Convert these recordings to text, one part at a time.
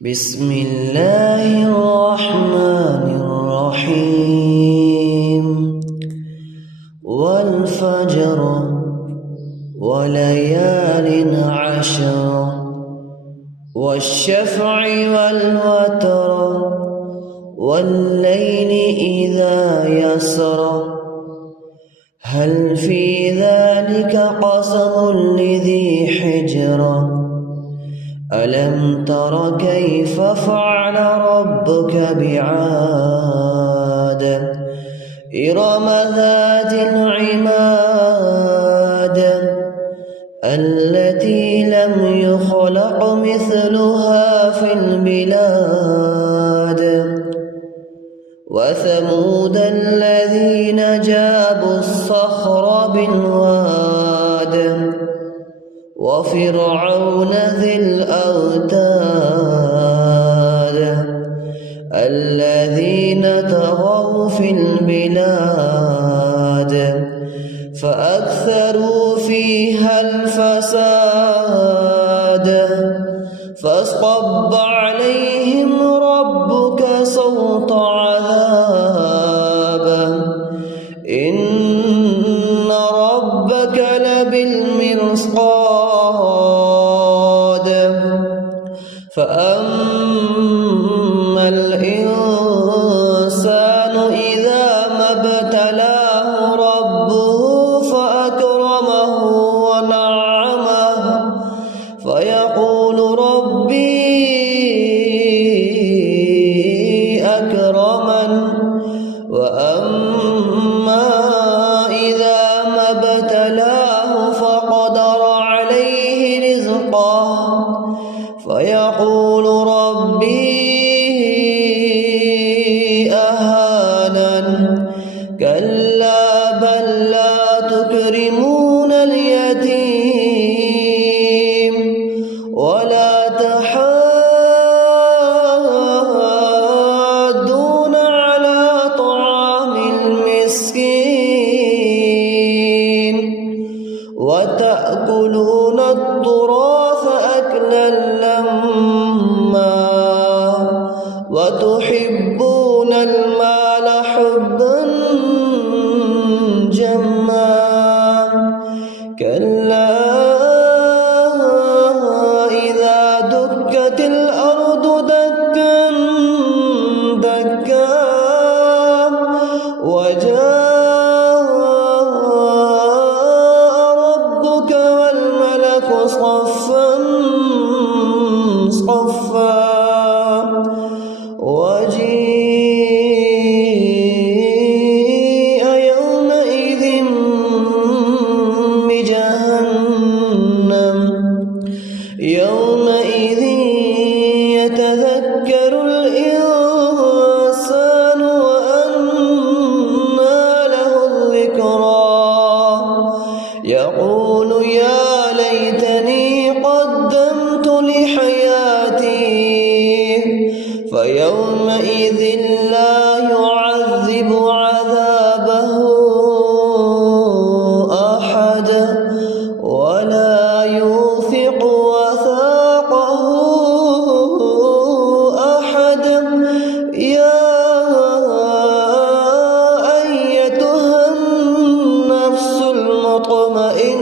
بسم الله الرحمن الرحيم والفجر وليال عشر والشفع والوتر والليل إذا يسر هل في ذلك قسم لذي حجر ألم تر كيف فعل ربك بعاد إرم ذات العماد التي لم يخلق مثلها في البلاد وثمود الذين جابوا الصخر بالواد وفرعون ذي الأوتاد الذين طغوا في البلاد فأكثروا فيها الفساد فاصطب عليهم ربك صوت عذاب إن ربك لبالمرصاد فأما الإنسان إذا ما ابتلاه ربه فأكرمه ونعمه فيقول ربي أكرمن وأما إذا ما ابتلاه فقدر عليه رزقه فيقول ربي أهانن كلا بل لا تكرمون اليتيم ولا تحاضون على طعام المسكين وتأكلون التراث أكلا لما وتحبون المال حبا جما كلا إذا دكت الأرض دكا دكا وجاء ربك والملك صفا صفا وجيء يومئذ بجهنم يومئذ يتذكر الإنسان وأنى له الذكرى يقول يا ليتني قدمت لحياتي فيومئذ لا يعذب عذابه أحد ولا يوثق وثاقه أحد يا أيتها النفس المطمئنة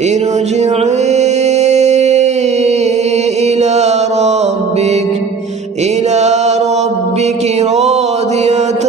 ارجعي إلى ربك راضية